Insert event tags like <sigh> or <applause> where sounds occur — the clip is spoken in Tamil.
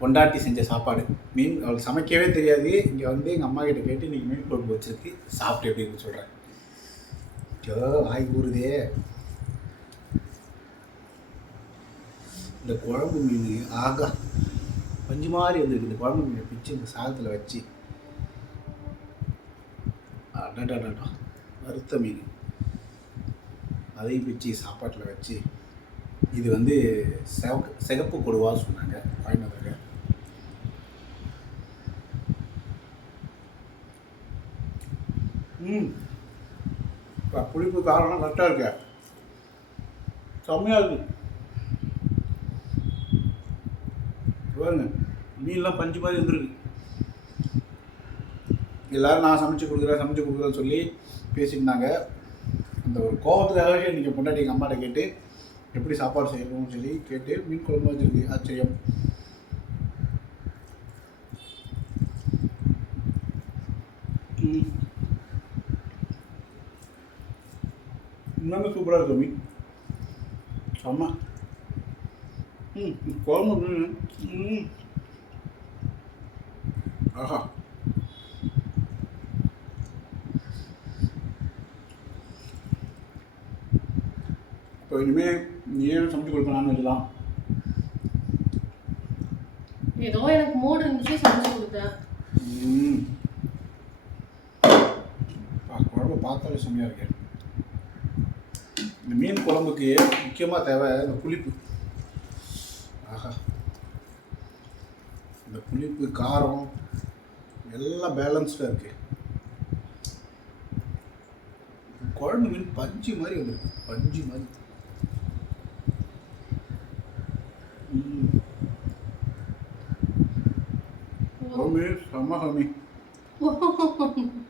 பொண்டாட்டி செஞ்ச சாப்பாடு. மீன் அவளுக்கு சமைக்கவே தெரியாது. இங்கே வந்து எங்கள் அம்மா கிட்ட கேட்டு இன்றைக்கி மீன் குழம்பு வச்சிருக்கு சாப்பிட்டு அப்படின்னு சொல்கிறேன் ஜோ வாய் ஊறுதே. இந்த குழம்பு மீன் ஆகா. பஞ்சு மாதிரி வந்துருக்கு இந்த குழம்பு மீனை பிச்சு இந்த சாதத்தில் வச்சு. அடடடடா. வறுத்த மீன். அதையும் பிச்சு சாப்பாட்டில் வச்சு. இது வந்து செவக்கு சிகப்பு கொடுவா சொன்னாங்க வாங்கினதுக்கு ம். அப்பா, புளிப்பு காரணம் கரெக்டாக இருக்கு. செம்மையாக இருக்கு. பாருங்க மீன்லாம் பஞ்சு மாதிரி வந்துருக்கு. எல்லாரும் நான் சமைச்சு கொடுக்குறேன் சமைச்சு கொடுக்குறேன்னு சொல்லி பேசியிருந்தாங்க அந்த ஒரு கோபத்துக்காகவே நீங்கள் பொண்டாட்டி எங்கள் அம்மாட்ட கேட்டு எப்படி சாப்பாடு செய்யணும்னு சொல்லி கேட்டு மீன் குழம்பு வச்சிருக்கு. ஆச்சரியம். ம். இன்னும் சூப்பராக இருக்கு மீன் செம்ம. ம் குழம்பு ம். ஆஹா. இப்போ இனிமேல் நீ ஏன் சமைச்சு கொடுக்கலாம்னு இருக்கலாம் ஏதோ எனக்கு மூடு இருந்துச்சு சமைச்சு கொடுத்தேன். ம். குழம்பு பார்த்தாலே செம்மையாக இருக்கு. இந்த மீன் குழம்புக்கு முக்கியமாக தேவை இந்த புளிப்பு? ஆஹா. இந்த புளிப்பு காரம் எல்லாம் பேலன்ஸ்டாக இருக்கு. குழம்பு மீன் பஞ்சு மாதிரி வந்துருக்கு. பஞ்சு மாதிரி. ம். குழம்பு செம்ம சாமி <laughs>